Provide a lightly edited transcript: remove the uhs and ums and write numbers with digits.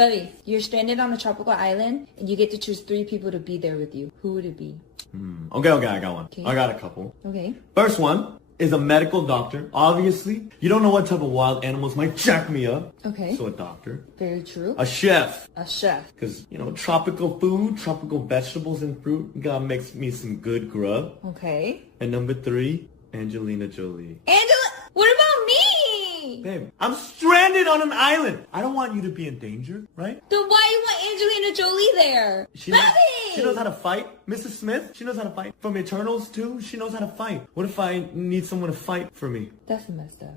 Buddy, you're stranded on a tropical island and you get to choose 3 people to be there with you. Who would it be? Okay, I got one. Okay. I got a couple. Okay. First one is a medical doctor. Obviously, you don't know what type of wild animals might jack me up. Okay. So a doctor. Very true. A chef. A chef. Because, tropical food, tropical vegetables and fruit, gotta make me some good grub. Okay. And number 3, Angelina Jolie. What about me? Babe, I'm stranded on an island. I don't want you to be in danger, right? Then why you want Angelina Jolie there? She Buddy! knows how to fight. Mrs. Smith, she knows how to fight. From Eternals too, she knows how to fight. What if I need someone to fight for me? That's messed up.